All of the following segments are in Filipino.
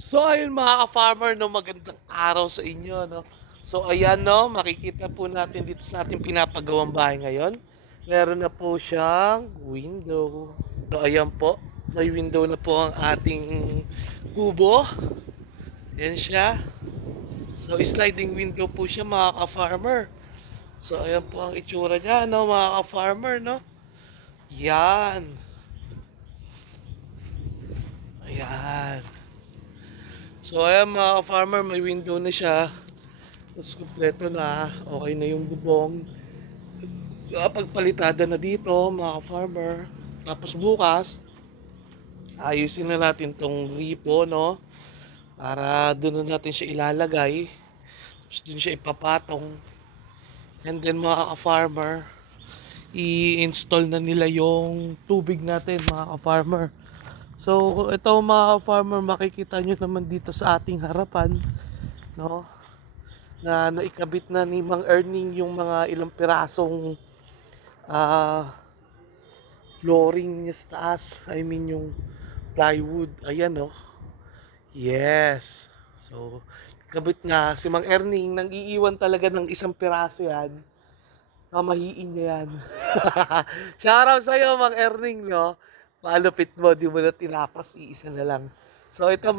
So ayun mga ka-farmer, no, magandang araw sa inyo, no. So ayan, no, makikita po natin dito sa ating pinapagawang bahay ngayon. Meron na po siyang window. So ayan po, may window na po ang ating kubo. Yan siya. So sliding window po siya mga ka-farmer. So ayan po ang itsura niya, no, mga ka-farmer, no. Yan. Ayan. So ayan mga ka-farmer, may window na siya. Tapos kumpleto na, okay na yung bubong. Pagpalitada na dito mga ka-farmer. Tapos bukas, ayusin na natin tong ripo, no? Para doon na natin siya ilalagay. Tapos doon siya ipapatong. And then mga ka-farmer, i-install na nila yung tubig natin mga ka-farmer. So ito mga ka-farmer, makikita nyo naman dito sa ating harapan, no? Na naikabit na ni Mang Erning yung mga ilang pirasong flooring niya sa taas. I mean yung plywood. Ayan, no. Yes. So kabit na si Mang Erning, nang iiwan talaga ng isang piraso yan. Mahiin niya yan. Shoutout sa'yo Mang Erning, no. Malupit mo, di mo na tinapos, iisa na lang. So ito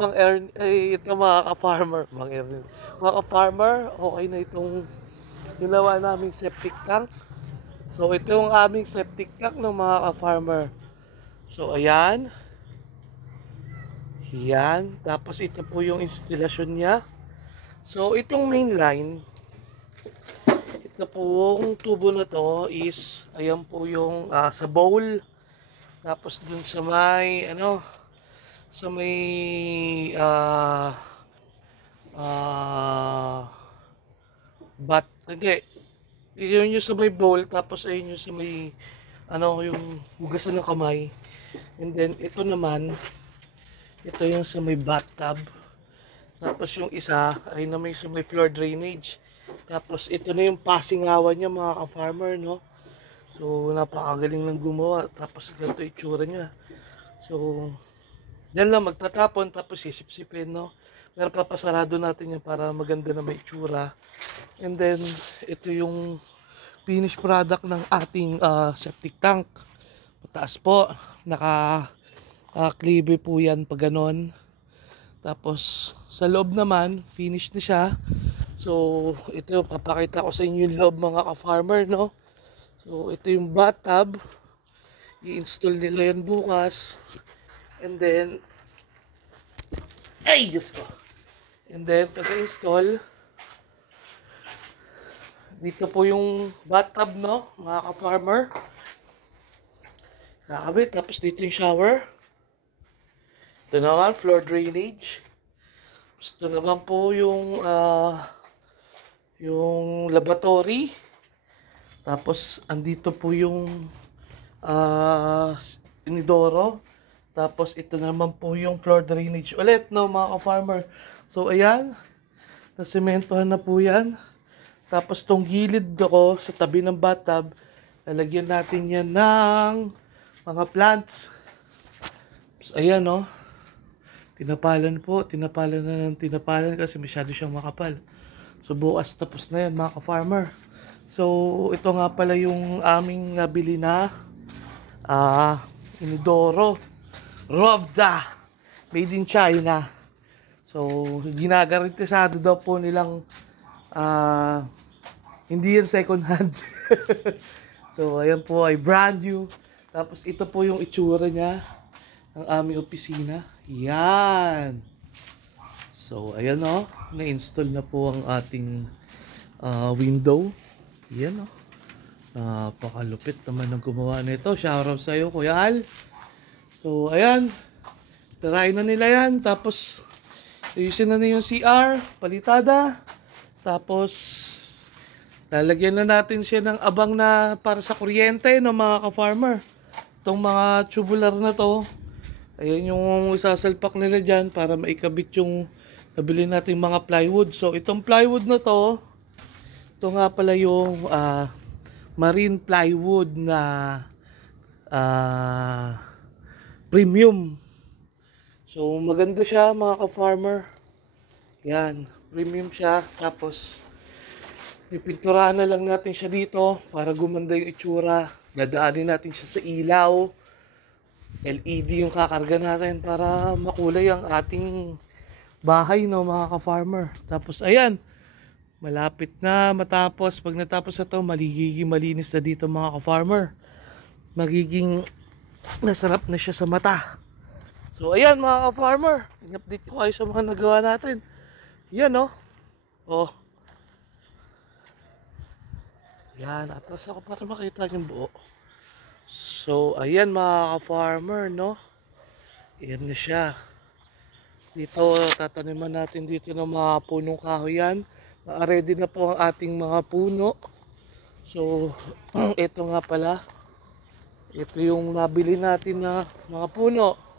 ito mga ka-farmer, Mang Erning. Mga ka-farmer, okay na itong ginawa naming septic tank. So ito yung aming septic tank ng mga ka-farmer. So ayan. Yan. Tapos ito po yung installation niya. So itong main line, ito pong tubo na to is, ayan po yung sa bowl. Tapos dun sa may, sa may, hindi. Yun yung sa may bowl, tapos ayun yung sa may, yung hugasan ng kamay. And then, ito naman, ito yung sa may bathtub. Tapos yung isa, ay na may sa may floor drainage. Tapos ito na yung pasingawan niya mga ka-farmer, no? So, napakagaling lang gumawa. Tapos ganito itsura niya. So, yan lang, magtatapon, tapos sisip-sipin, no? Pero papasarado natin yan para maganda na may itsura. And then, ito yung finished product ng ating septic tank. Mataas po, naka-klibe po yan pag ganon. Tapos sa loob naman, finished na siya. So ito, papakita ko sa inyo yung loob mga ka-farmer, no. So ito yung bathtub, i-install nila yan bukas. And then, ay Diyos ko. And then pagka-install, dito po yung bathtub, no, mga ka-farmer. Nakabit. Tapos dito yung shower. Ito naman, floor drainage. Ito naman po yung laboratory. Tapos andito po yung inidoro. Tapos ito naman po yung floor drainage ulit, no, mga ka-farmer. So ayan, nasimentohan na po yan. Tapos tong gilid ko sa tabi ng bathtub, lalagyan natin yan ng mga plants. So, ayan, no. Tinapalan na ng tinapalan kasi masyado siyang makapal. So bukas tapos na yan mga ka-farmer. So ito nga pala yung aming nabili na inidoro Rovda, made in China. So ginagarantisado daw po nilang hindi yan second hand. So ayan po ay brand new. Tapos ito po yung itsura niya ng aming opisina. Yan. So ayan, o, na-install na po ang ating window. Yan, o. Napakalupit naman ng gumawa nito. Shoutout sa iyo, Kuya Al. So ayan, tirahin na nila yan. Tapos ayusin na yung CR, palitada. Tapos lalagyan na natin siya ng abang na para sa kuryente, no, mga ka-farmer. Itong mga tubular na to, ayan yung isasalpak nila dyan para maikabit yung nabili natin mga plywood. So itong plywood na to, ito nga pala yung marine plywood na premium. So maganda siya mga ka-farmer. Yan, premium siya. Tapos pipinturahan na lang natin siya dito para gumanda yung itsura. Dadaanin natin siya sa ilaw. LED yung kakarga natin para makulay ang ating bahay, no mga ka-farmer. Tapos ayan, malapit na matapos. Pag natapos na to, magiging malinis na dito mga ka-farmer. Magiging masarap na siya sa mata. So ayan mga ka-farmer, in-update ko kayo sa mga nagawa natin. Yan no. Oh. Yan, atras ako para makita yung buo. So ayan mga ka-farmer, no. Ayan na siya. Dito tataniman natin dito ng mga punong kahoy yan. Ready na po ang ating mga puno. So ito nga pala. Ito yung nabili natin na mga puno.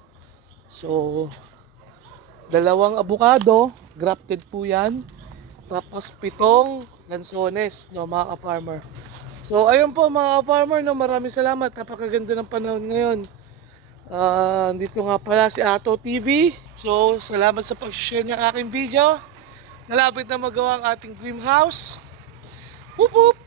So, 2 abukado, grafted po yan. Tapos 7 lansones, no, mga ka-farmer. So, ayun po mga ka-farmer, no, maraming salamat. Napakaganda ng panahon ngayon. Dito nga pala si Ato TV. So, salamat sa pag-share ng aking video. Nalapit na magawa ang ating dream house. Whoop whoop!